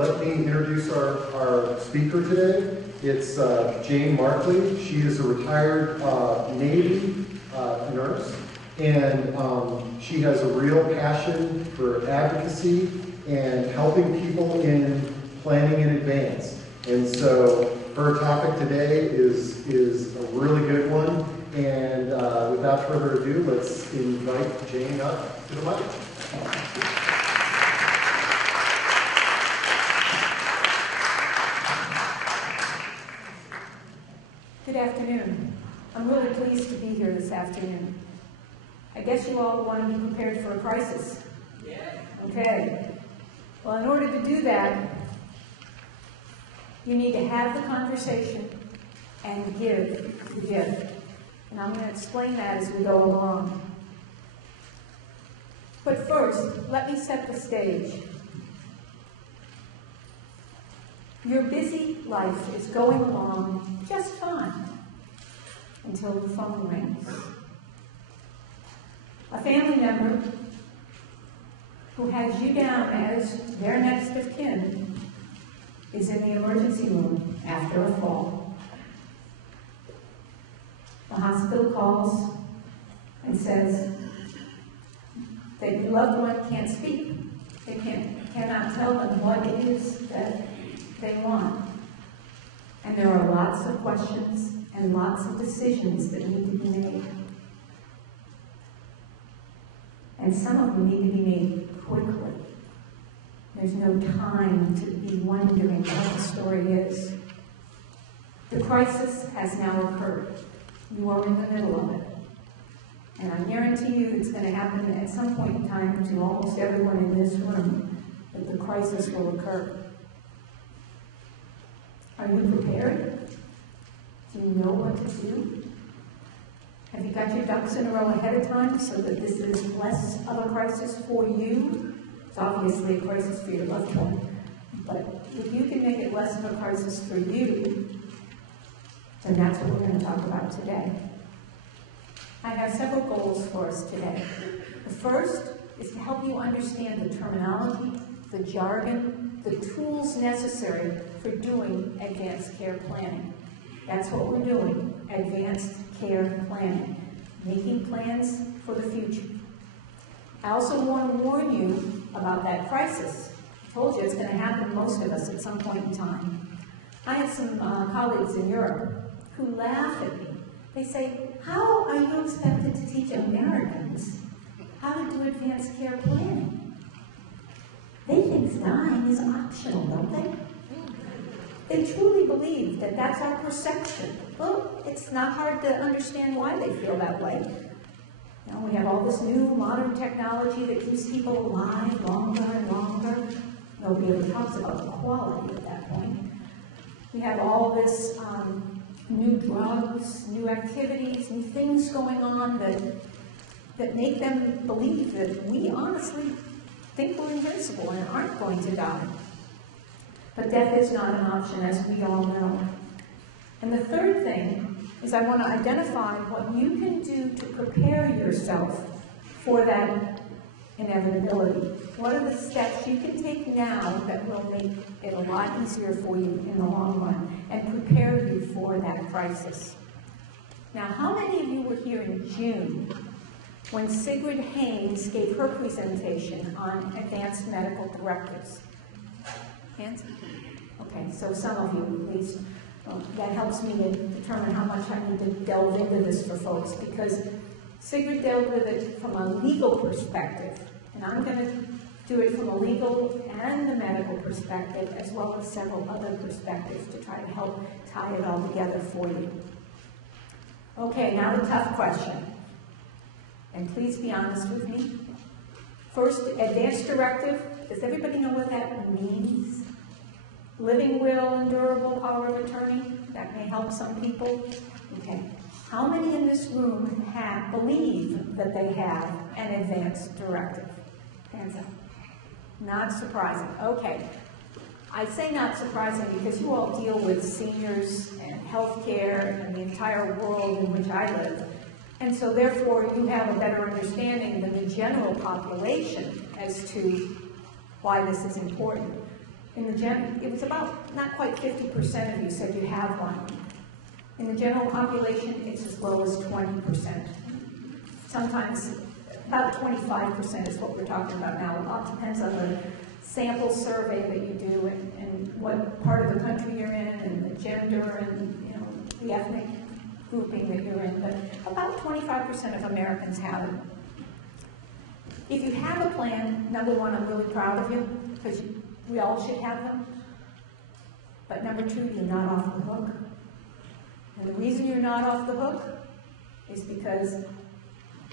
let me introduce our speaker today. It's Jane Markley. She is a retired Navy nurse, and she has a real passion for advocacy and helping people in planning in advance. And so her topic today is a really good one. And without further ado, let's invite Jane up to the mic. Good afternoon. I'm really pleased to be here this afternoon. I guess you all want to be prepared for a crisis. Yeah. Okay. Well, in order to do that, you need to have the conversation and give the gift. And I'm going to explain that as we go along. But first, let me set the stage. Your busy life is going along just fine until the phone rings. A family member who has you down as their next of kin is in the emergency room after a fall. The hospital calls and says that your loved one can't speak. They cannot tell them what it is that they want. And there are lots of questions and lots of decisions that need to be made. And some of them need to be made quickly. There's no time to be wondering what the story is. The crisis has now occurred. You are in the middle of it. And I guarantee you it's going to happen at some point in time to almost everyone in this room that the crisis will occur. Are you prepared? Do you know what to do? Have you got your ducks in a row ahead of time so that this is less of a crisis for you? It's obviously a crisis for your loved one. But if you can make it less of a crisis for you, then that's what we're going to talk about today. I have several goals for us today. The first is to help you understand the terminology, the jargon, the tools necessary for doing advanced care planning. That's what we're doing, advanced care planning, making plans for the future. I also want to warn you about that crisis. I told you it's going to happen to most of us at some point in time. I have some colleagues in Europe who laugh at me. They say, how are you expected to teach Americans how to do advanced care planning? They think dying is optional, don't they? They truly believe that that's our perception. Well, it's not hard to understand why they feel that way. You know, we have all this new modern technology that keeps people alive longer and longer. Nobody ever talks about the quality at that point. We have all this new drugs, new activities, new things going on that make them believe that we honestly think we're invincible and aren't going to die. But death is not an option, as we all know. And the third thing is I want to identify what you can do to prepare yourself for that inevitability. What are the steps you can take now that will make it a lot easier for you in the long run and prepare you for that crisis? Now, how many of you were here in June when Sigrid Haynes gave her presentation on advanced medical directives? Hands? Okay, so some of you at least. That helps me to determine how much I need to delve into this for folks, because Sigrid dealt with it from a legal perspective, and I'm going to do it from a legal and the medical perspective, as well as several other perspectives to try to help tie it all together for you. Okay, now the tough question, and please be honest with me. First, advanced directive. Does everybody know what that means? Living will and durable power of attorney. That may help some people. Okay. How many in this room believe that they have an advanced directive? Hands up. Not surprising. Okay. I say not surprising because you all deal with seniors and healthcare and the entire world in which I live. And so therefore you have a better understanding than the general population as to why this is important. it was about not quite 50% of you said you have one. In the general population, it's as low as 20%. Sometimes about 25% is what we're talking about now. It all depends on the sample survey that you do and what part of the country you're in and the gender and the ethnic grouping that you're in. But about 25% of Americans have it. If you have a plan, number one, I'm really proud of you because we all should have them. But number two, you're not off the hook. And the reason you're not off the hook is because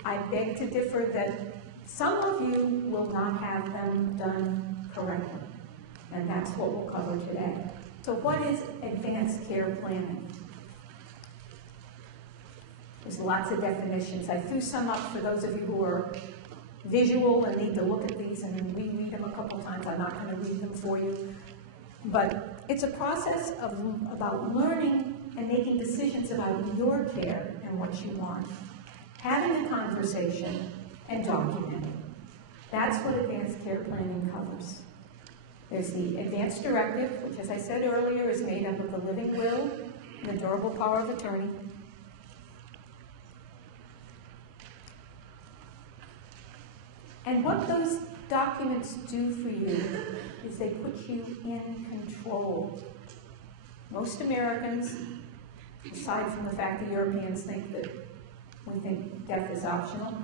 I beg to differ that some of you will not have them done correctly. And that's what we'll cover today. So what is advanced care planning? There's lots of definitions. I threw some up for those of you who are visual and need to look at these and reread them a couple times. I'm not going to read them for you. But it's a process about learning and making decisions about your care and what you want. Having a conversation and documenting. That's what advanced care planning covers. There's the advanced directive, which, as I said earlier, is made up of the living will and the durable power of attorney. And what those documents do for you is they put you in control. Most Americans, aside from the fact that Europeans think that we think death is optional,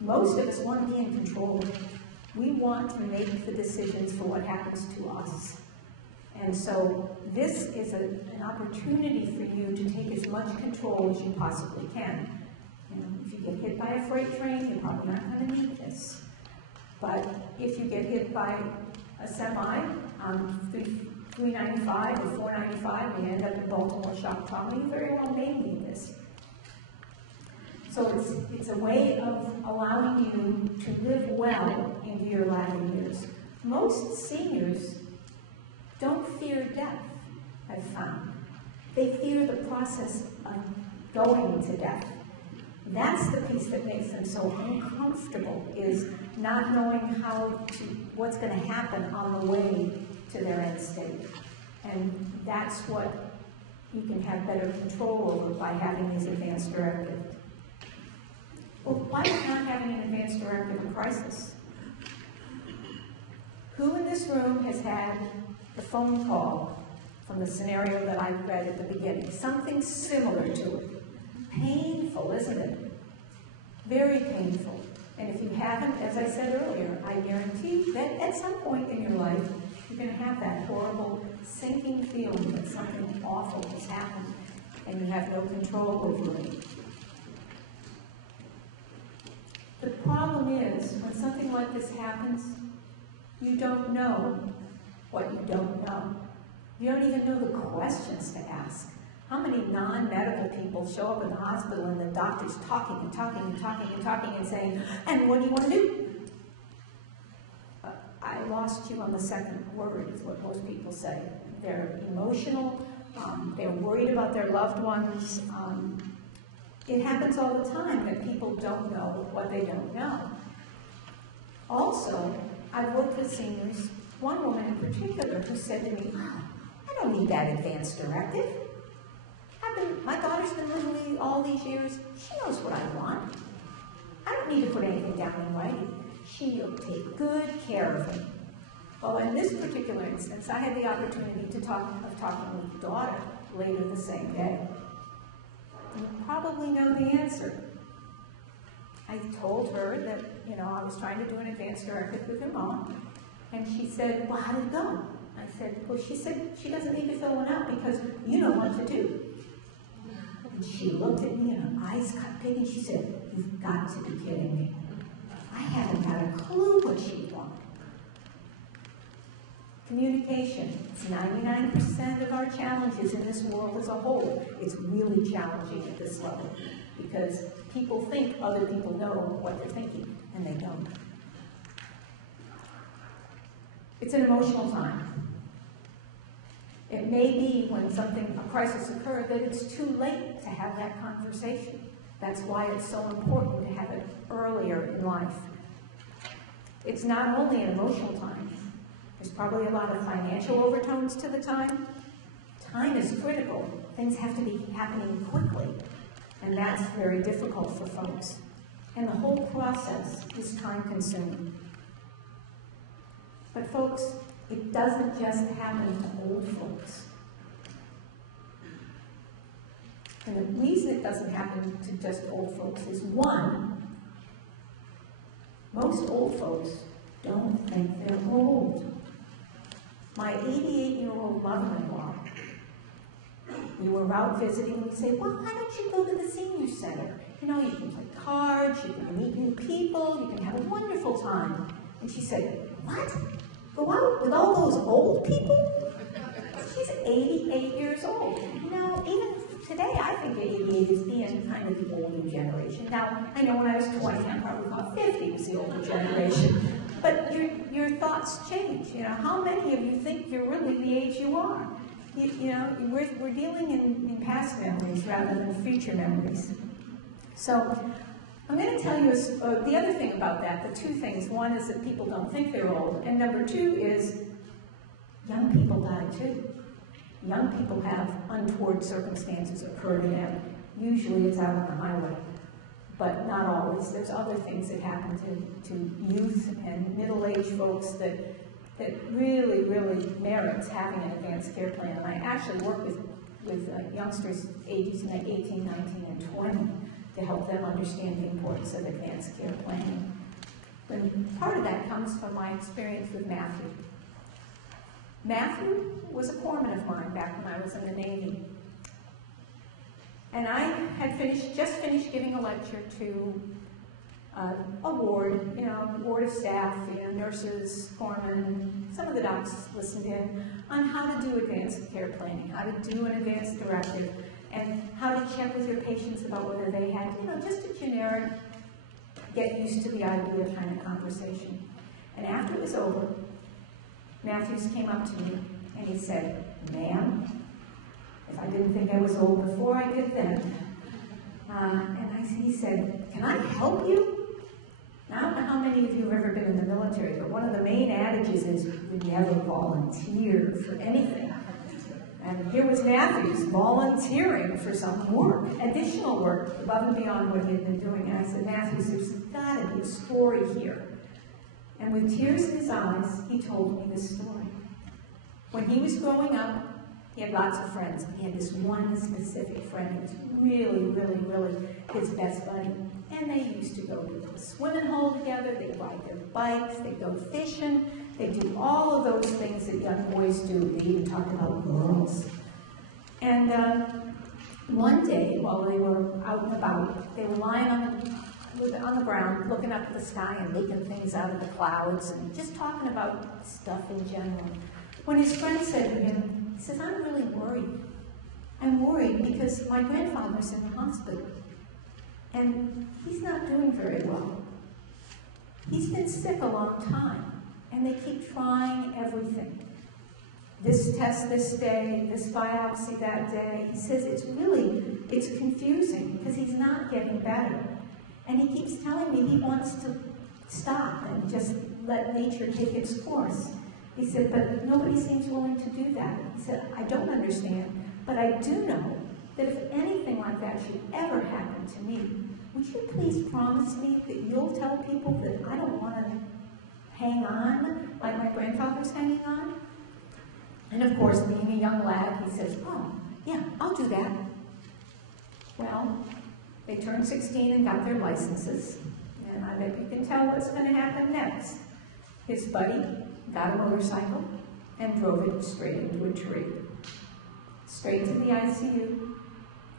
most of us want to be in control. We want to make the decisions for what happens to us. And so this is an opportunity for you to take as much control as you possibly can. If you get hit by a freight train, you're probably not going to need this. But if you get hit by a semi on 395 or 495 and you end up in Baltimore shock trauma, you very well may need this. So it's a way of allowing you to live well into your latter years. Most seniors don't fear death, I've found. They fear the process of going to death. That's the piece that makes them so uncomfortable, is not knowing what's going to happen on the way to their end state. And that's what you can have better control over by having these advanced directives. Well, why is not having an advanced directive a crisis? Who in this room has had the phone call from the scenario that I read at the beginning? Something similar to it. Painful, isn't it? Very painful. And if you haven't, as I said earlier, I guarantee that at some point in your life, you're going to have that horrible sinking feeling that something awful has happened and you have no control over it. The problem is, when something like this happens, you don't know what you don't know. You don't even know the questions to ask. How many non-medical people show up in the hospital and the doctor's talking and talking and talking and talking and saying, and what do you want to do? I lost you on the second word, is what most people say. They're emotional, they're worried about their loved ones. It happens all the time that people don't know what they don't know. Also, I've worked with seniors, one woman in particular who said to me, I don't need that advanced directive. My daughter's been living with me all these years. She knows what I want. I don't need to put anything down in writing. She'll take good care of me. Well, in this particular instance, I had the opportunity talking with the daughter later the same day. You probably know the answer. I told her that, I was trying to do an advanced directive with her mom, and she said, well, how did it go? I said, well, she said she doesn't need to fill one out because you know what to do. And she looked at me and her eyes got big and she said, you've got to be kidding me. I haven't had a clue what she wanted. Communication. It's 99% of our challenges in this world as a whole. It's really challenging at this level because people think other people know what they're thinking, and they don't. It's an emotional time. It may be when a crisis occurs, that it's too late to have that conversation. That's why it's so important to have it earlier in life. It's not only an emotional time, There's probably a lot of financial overtones to the time. Time is critical. Things have to be happening quickly, and that's very difficult for folks. And the whole process is time-consuming. But folks, it doesn't just happen to old folks. And the reason it doesn't happen to just old folks is, one, most old folks don't think they're old. My 88-year-old mother-in-law, we were out visiting, we say, well, why don't you go to the senior center? You know, you can play cards, you can meet new people, you can have a wonderful time. And she said, what? Go out with all those old people? She's 88 years old. You know, even today, I think 88 is being kind of the older generation. Now, I know when I was 20, I probably thought 50 was the older generation. But your thoughts change. You know, how many of you think you're really the age you are? You know, we're dealing in past memories rather than future memories. So, I'm going to tell you the other thing about that, the two things. One is that people don't think they're old, and number two is young people die too. Young people have untoward circumstances occur to them. Usually it's out on the highway, but not always. There's other things that happen to youth and middle-aged folks that really, really merits having an advanced care plan. And I actually work with youngsters ages 18, 19, and 20 to help them understand the importance of advanced care planning. And part of that comes from my experience with Matthew. Matthew was a corpsman of mine back when I was in the Navy. And I had just finished giving a lecture to a ward, ward of staff, nurses, corpsmen, some of the docs listened in on how to do advanced care planning, how to do an advanced directive, and how to check with your patients about whether they had, just a generic, get used to the idea kind of conversation. And after it was over, Matthews came up to me and he said, ma'am, if I didn't think I was old before, I did then. He said, can I help you? Now, I don't know how many of you have ever been in the military, but one of the main adages is we never volunteer for anything. And here was Matthews volunteering for some work, additional work, above and beyond what he had been doing. And I said, Matthews, there's got to be a story here. And with tears in his eyes, he told me this story. When he was growing up, he had lots of friends. He had this one specific friend who was really, really, really his best buddy. And they used to go to the swimming hole together, they'd ride their bikes, they'd go fishing, they'd do all of those things that young boys do. They even talk about girls. And one day, while they were out and about, they were lying on the ground, looking up at the sky and making things out of the clouds and just talking about stuff in general. When his friend said to him, he says, I'm really worried. I'm worried because my grandfather's in the hospital and he's not doing very well. He's been sick a long time and they keep trying everything. This test this day, this biopsy that day. He says it's confusing because he's not getting better. And he keeps telling me he wants to stop and just let nature take its course. He said, but nobody seems willing to do that. He said, I don't understand, but I do know that if anything like that should ever happen to me, would you please promise me that you'll tell people that I don't want to hang on like my grandfather's hanging on? And of course, being a young lad, he says, oh, yeah, I'll do that. Well, they turned 16 and got their licenses, and I bet you can tell what's going to happen next. His buddy got a motorcycle and drove it straight into a tree. Straight to the ICU,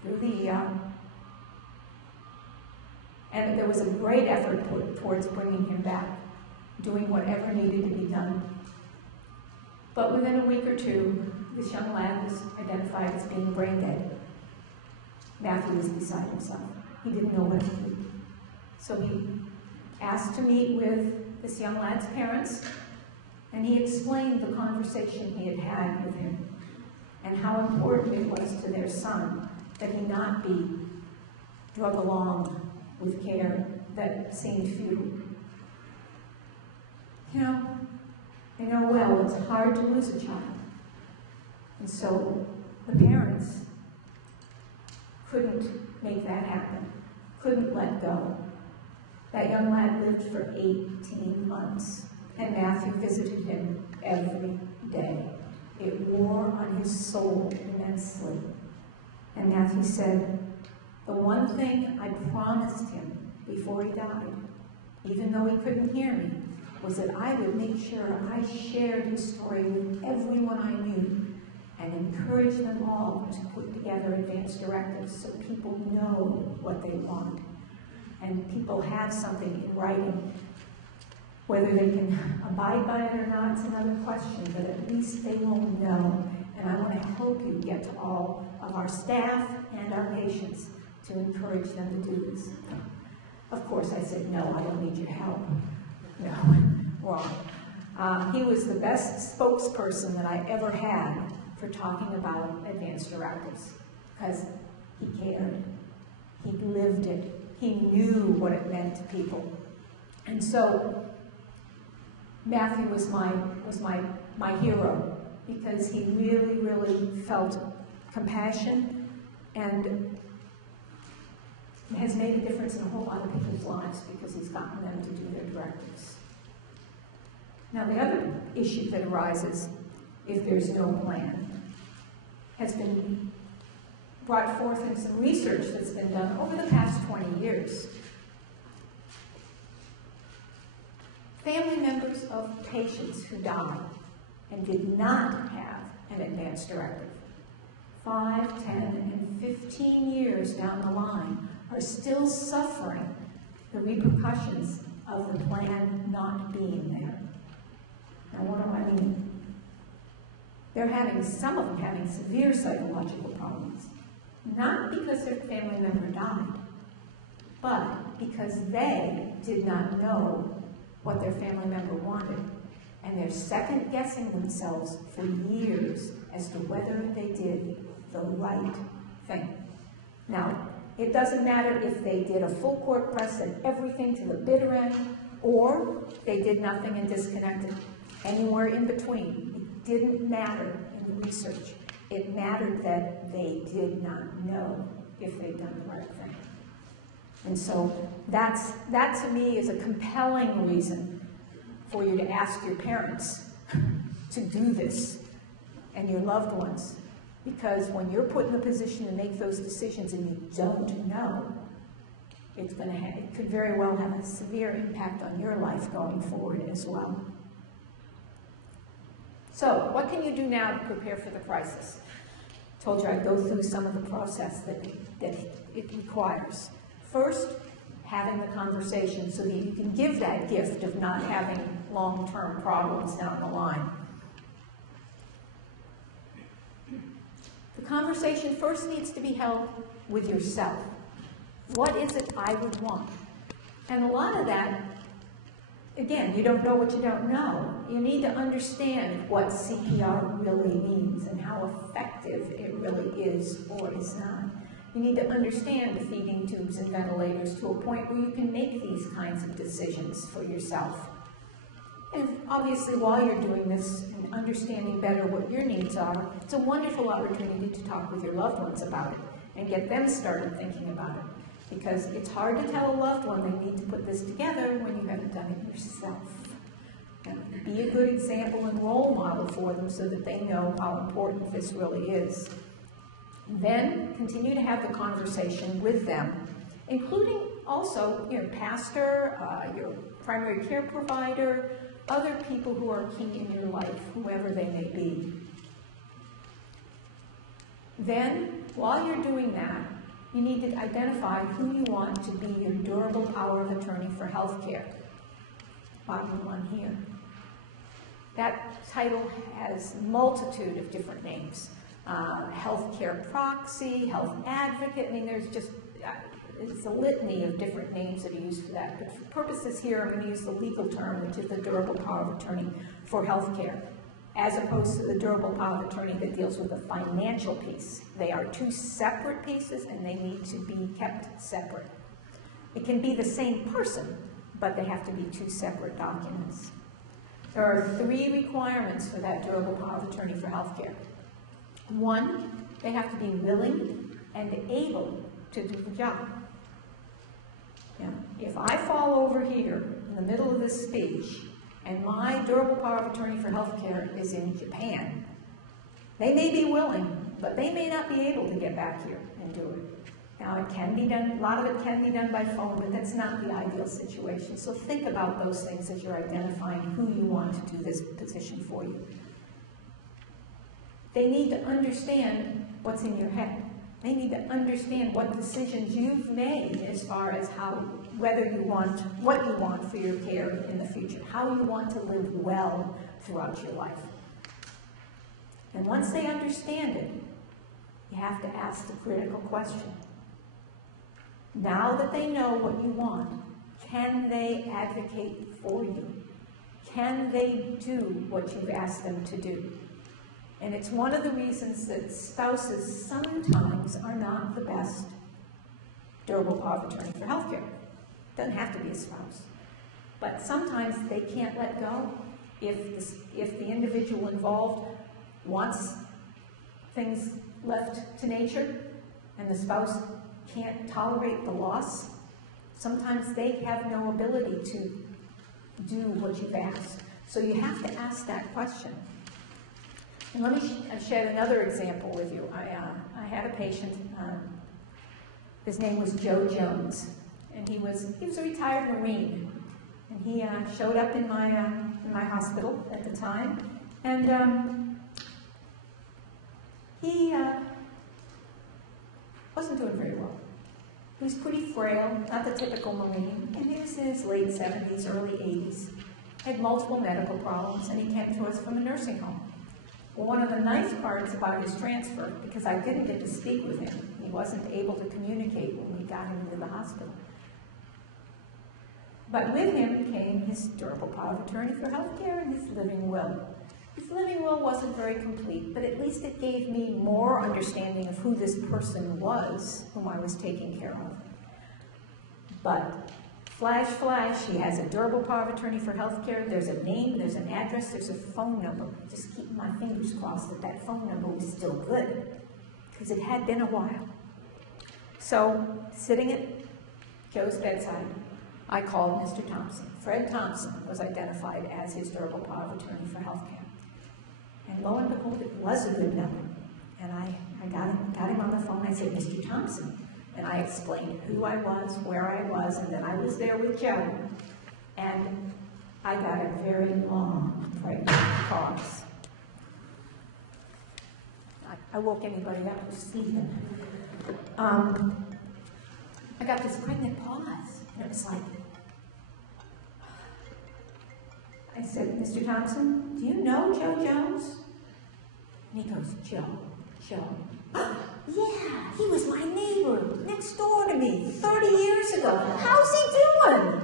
through the ER. And there was a great effort put towards bringing him back, doing whatever needed to be done. But within a week or two, this young lad was identified as being brain dead. Matthew was beside himself. He didn't know what to do. So he asked to meet with this young lad's parents, and he explained the conversation he had had with him and how important it was to their son that he not be drug along with care that seemed futile. I know well it's hard to lose a child. And so the parents couldn't make that happen, couldn't let go. That young lad lived for 18 months, and Matthew visited him every day. It wore on his soul immensely. And Matthew said, the one thing I promised him before he died, even though he couldn't hear me, was that I would make sure I shared his story with everyone I knew and encourage them all to put together advanced directives so people know what they want. And people have something in writing. Whether they can abide by it or not is another question, but at least they will know. And I want to help you get to all of our staff and our patients to encourage them to do this. Of course, I said, no, I don't need your help. No, wrong. He was the best spokesperson that I ever had for talking about advanced directives, because he cared. He lived it. He knew what it meant to people. And so Matthew was my hero, because he really, really felt compassion and has made a difference in a whole lot of people's lives because he's gotten them to do their directives. Now, the other issue that arises if there's no plan has been brought forth in some research that's been done over the past 20 years. Family members of patients who died and did not have an advance directive, 5, 10, and 15 years down the line, are still suffering the repercussions of the plan not being there. Now, what do I mean? Some of them having severe psychological problems, not because their family member died, but because they did not know what their family member wanted, and they're second-guessing themselves for years as to whether they did the right thing. Now, it doesn't matter if they did a full court press and everything to the bitter end, or they did nothing and disconnected. Anywhere in between. It didn't matter in the research. It mattered that they did not know if they'd done the right thing. And so that to me is a compelling reason for you to ask your parents to do this and your loved ones. Because when you're put in the position to make those decisions and you don't know, it could very well have a severe impact on your life going forward as well. So, what can you do now to prepare for the crisis? I told you I'd go through some of the process that it requires. First, having the conversation so that you can give that gift of not having long-term problems down the line. The conversation first needs to be held with yourself. What is it I would want? And a lot of that, again, you don't know what you don't know. You need to understand what CPR really means and how effective it really is or is not. You need to understand the feeding tubes and ventilators to a point where you can make these kinds of decisions for yourself. And obviously, while you're doing this and understanding better what your needs are, it's a wonderful opportunity to talk with your loved ones about it and get them started thinking about it. Because it's hard to tell a loved one they need to put this together when you haven't done it yourself. And be a good example and role model for them so that they know how important this really is. Then continue to have the conversation with them, including also your pastor, your primary care provider, other people who are key in your life, whoever they may be. Then, while you're doing that, you need to identify who you want to be your durable power of attorney for health care. Bottom one here. That title has a multitude of different names. Healthcare proxy, health advocate, I mean, there's just, it's a litany of different names that are used for that. But for purposes here, I'm going to use the legal term, which is the durable power of attorney for healthcare, as opposed to the durable power of attorney that deals with the financial piece. They are two separate pieces, and they need to be kept separate. It can be the same person, but they have to be two separate documents. There are 3 requirements for that durable power of attorney for healthcare. 1, they have to be willing and able to do the job. Now, if I fall over here in the middle of this speech and my durable power of attorney for healthcare is in Japan, they may be willing, but they may not be able to get back here and do it. Now, it can be done, a lot of it can be done by phone, but that's not the ideal situation. So think about those things as you're identifying who you want to do this position for you. They need to understand what's in your head. They need to understand what decisions you've made as far as whether you want, what you want for your care in the future, how you want to live well throughout your life. And once they understand it, you have to ask the critical question. Now that they know what you want, can they advocate for you? Can they do what you've asked them to do? And it's one of the reasons that spouses sometimes are not the best durable power of attorney for healthcare. It doesn't have to be a spouse. But sometimes they can't let go. If the individual involved wants things left to nature and the spouse can't tolerate the loss, sometimes they have no ability to do what you've asked. So you have to ask that question. And let me share another example with you. I had a patient, his name was Joe Jones, and he was a retired Marine, and he showed up in my hospital at the time, and he wasn't doing very well. He was pretty frail, not the typical Marine, and he was in his late 70s, early 80s. Had multiple medical problems, and he came to us from a nursing home. Well, one of the nice parts about his transfer, because I didn't get to speak with him, he wasn't able to communicate when we got him into the hospital. But with him came his durable power of attorney for healthcare and his living will. His living will wasn't very complete, but at least it gave me more understanding of who this person was, whom I was taking care of. But flash, flash, he has a durable power of attorney for healthcare. There's a name, there's an address, there's a phone number. Just keep my fingers crossed that that phone number was still good, because it had been a while. So, sitting at Joe's bedside, I called Mr. Thompson. Fred Thompson was identified as his durable power of attorney for healthcare. And lo and behold, it was a good number. And I got him on the phone. I said, Mr. Thompson. And I explained who I was, where I was, and that I was there with Joe. And I got a very long, pregnant pause. I woke anybody up who's sleeping. I got this pregnant pause. And it was like, I said, Mr. Thompson, do you know Joe Jones? And he goes, Joe. Yeah, he was my neighbor next door to me 30 years ago. How's he doing?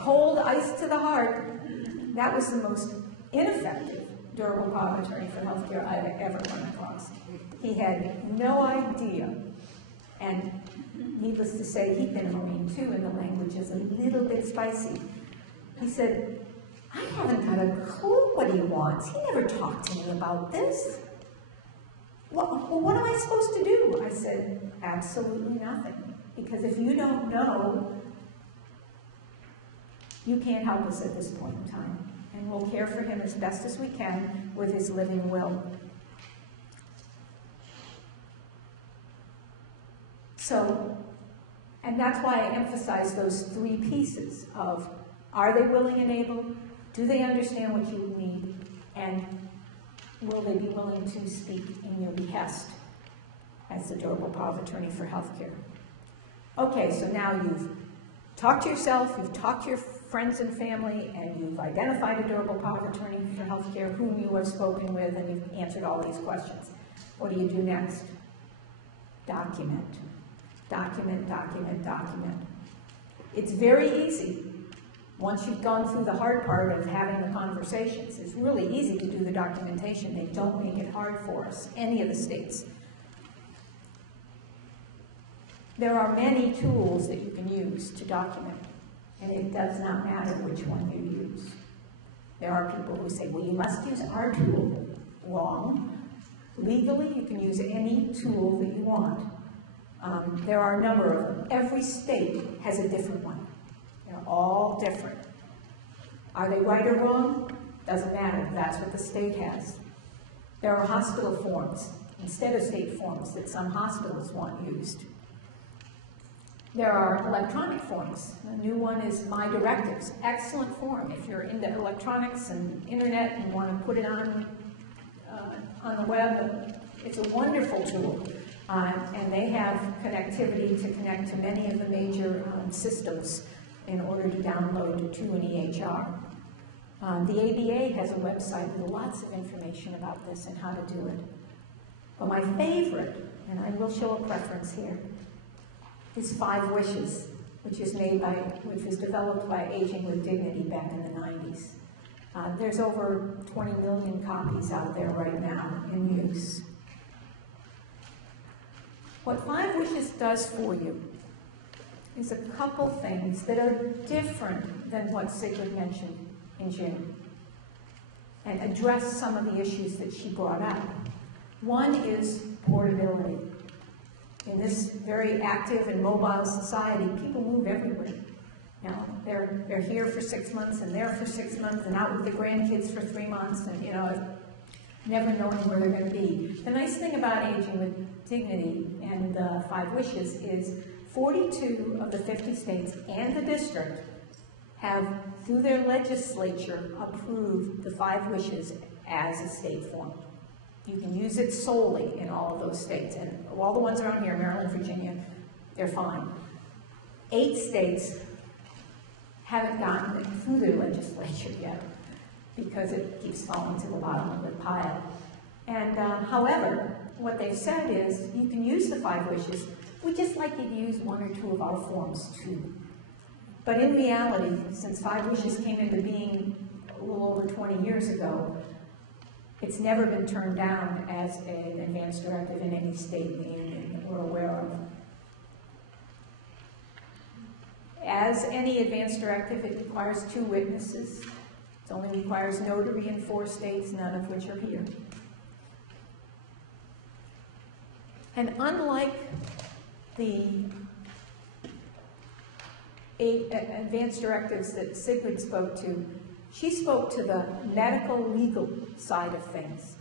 Cold ice to the heart. That was the most ineffective durable power of attorney for healthcare I've ever run across. He had no idea. And needless to say, he'd been a Marine too, and the language is a little bit spicy. He said, I haven't got a clue what he wants. He never talked to me about this. Well, what am I supposed to do? I said, absolutely nothing. Because if you don't know, you can't help us at this point in time. And we'll care for him as best as we can with his living will. So, and that's why I emphasize those 3 pieces of, are they willing and able? Do they understand what you need? And will they be willing to speak in your behest as the durable power of attorney for healthcare? Okay, so now you've talked to yourself, you've talked to your friends and family, and you've identified a durable power of attorney for healthcare whom you have spoken with, and you've answered all these questions. What do you do next? Document. Document, document, document. It's very easy. Once you've gone through the hard part of having the conversations, it's really easy to do the documentation. They don't make it hard for us, any of the states. There are many tools that you can use to document, and it does not matter which one you use. There are people who say, well, you must use our tool. Wrong. Legally, you can use any tool that you want. There are a number of them. Every state has a different one. They're all different. Are they right or wrong? Doesn't matter. That's what the state has. There are hospital forms instead of state forms that some hospitals want used. There are electronic forms. A new one is My Directives. Excellent form. If you're into electronics and internet and want to put it on the web, it's a wonderful tool. And they have connectivity to connect to many of the major systems in order to download to an EHR. The ABA has a website with lots of information about this and how to do it. But my favorite, and I will show a preference here, is 5 Wishes, which was developed by Aging with Dignity back in the 90s. There's over 20 million copies out there right now in use. What 5 Wishes does for you is a couple things that are different than what Sigrid mentioned in June, and address some of the issues that she brought up. One is portability. In this very active and mobile society, people move everywhere. You know, they're here for 6 months and there for 6 months and out with the grandkids for 3 months, and never knowing where they're going to be. The nice thing about Aging with Dignity and the 5 Wishes is 42 of the 50 states and the district have, through their legislature, approved the 5 Wishes as a state form. You can use it solely in all of those states, and all the ones around here, Maryland, Virginia, they're fine. 8 states haven't gotten it through their legislature yet because it keeps falling to the bottom of the pile. And however, what they've said is you can use the 5 Wishes. We just like you to use 1 or 2 of our forms too. But in reality, since 5 Wishes came into being a little over 20 years ago, it's never been turned down as an advance directive in any state in the union that we're aware of. As any advance directive, it requires 2 witnesses. It only requires notary in 4 states, none of which are here. And unlike the advance directives that Sigrid spoke to, she spoke to the medical legal side of things.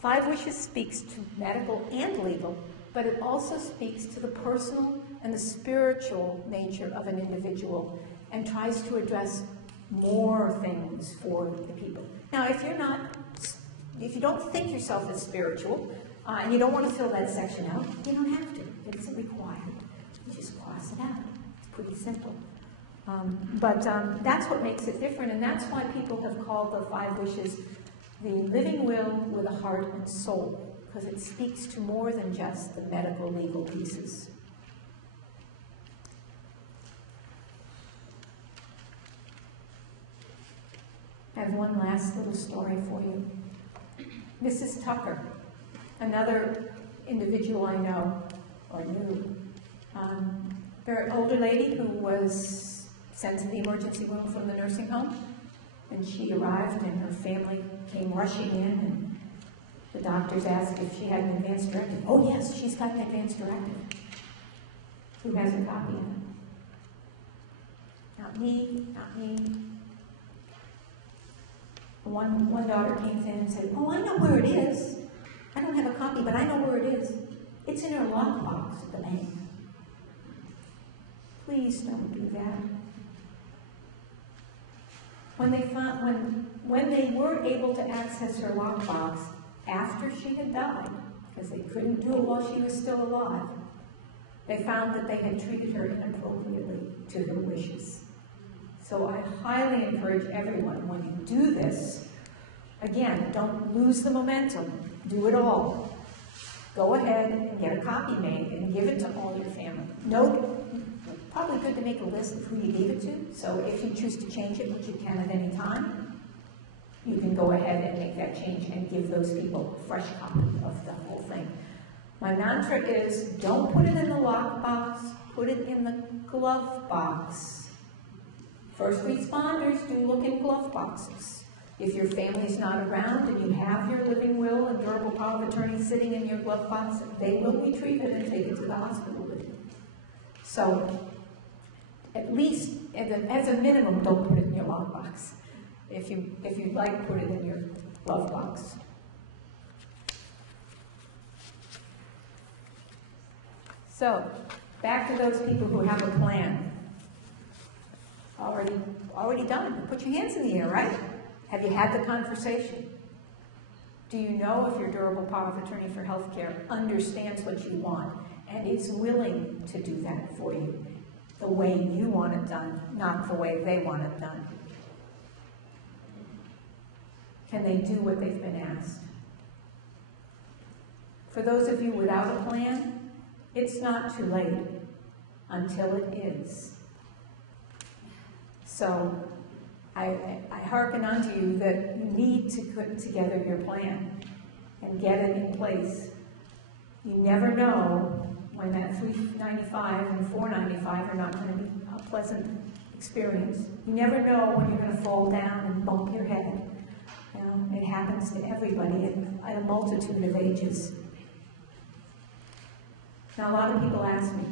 5 Wishes speaks to medical and legal, but it also speaks to the personal and the spiritual nature of an individual and tries to address more things for the people. Now, if you don't think yourself as spiritual, and you don't want to fill that section out, you don't have to. It isn't required. You just cross it out. It's pretty simple. But that's what makes it different, and that's why people have called the 5 Wishes the living will with a heart and soul, because it speaks to more than just the medical legal pieces. I have one last little story for you. Mrs. Tucker, another individual I know, or knew, very older lady who was sent to the emergency room from the nursing home, and she arrived and her family came rushing in, and the doctors asked if she had an advance directive. Oh yes, she's got an advance directive. Who has a copy of it? Not me, not me. One daughter came in and said, oh, I know where it is. I don't have a copy, but I know where it is. It's in her lockbox at the bank. Please don't do that. When they were able to access her lockbox after she had died, because they couldn't do it while she was still alive, they found that they had treated her inappropriately to her wishes. So I highly encourage everyone, when you do this, again, don't lose the momentum. Do it all. Go ahead and get a copy made and give it to all your family. Probably good to make a list of who you gave it to, so if you choose to change it, which you can at any time, you can go ahead and make that change and give those people a fresh copy of the whole thing. My mantra is, don't put it in the lockbox, put it in the glove box. First responders do look in glove boxes. If your family's not around and you have your living will and durable power of attorney sitting in your glove box, they will retrieve it and take it to the hospital with you. So, at least, as a minimum, don't put it in your lockbox. If you'd like, put it in your glove box. So, back to those people who have a plan. Already done. Put your hands in the air, right? Have you had the conversation? Do you know if your durable power of attorney for health care understands what you want and is willing to do that for you the way you want it done, not the way they want it done? Can they do what they've been asked? For those of you without a plan, it's not too late until it is. So I hearken unto you that you need to put together your plan and get it in place. You never know when that $395 and $495 are not going to be a pleasant experience. You never know when you're going to fall down and bump your head. You know, it happens to everybody at a multitude of ages. Now, a lot of people ask me,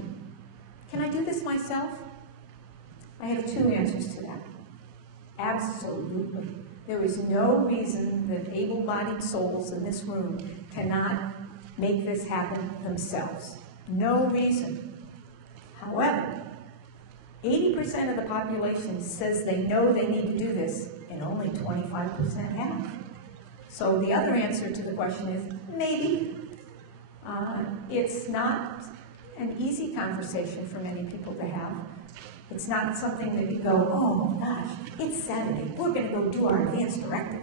can I do this myself? I have two answers to that. Absolutely. There is no reason that able-bodied souls in this room cannot make this happen themselves. No reason. However, 80% of the population says they know they need to do this, and only 25% have. So the other answer to the question is, maybe. It's not an easy conversation for many people to have. It's not something that you go, oh my gosh, it's Saturday, we're going to go do our advanced directive.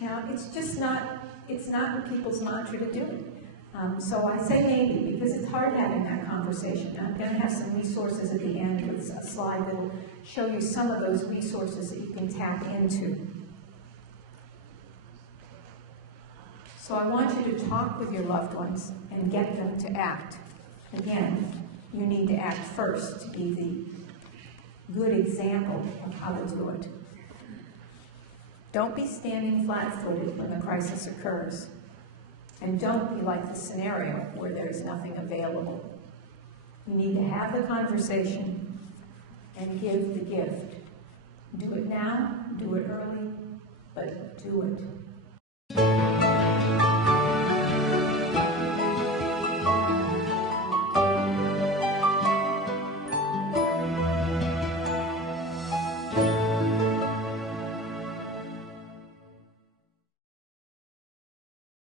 You know, it's just not, it's not in people's mantra to do it. So I say maybe, because it's hard having that conversation. I'm going to have some resources at the end with a slide that will show you some of those resources that you can tap into. So I want you to talk with your loved ones and get them to act. Again, you need to act first to be the good example of how to do it. Don't be standing flat-footed when the crisis occurs. And don't be like the scenario where there's nothing available. You need to have the conversation and give the gift. Do it now, do it early, but do it.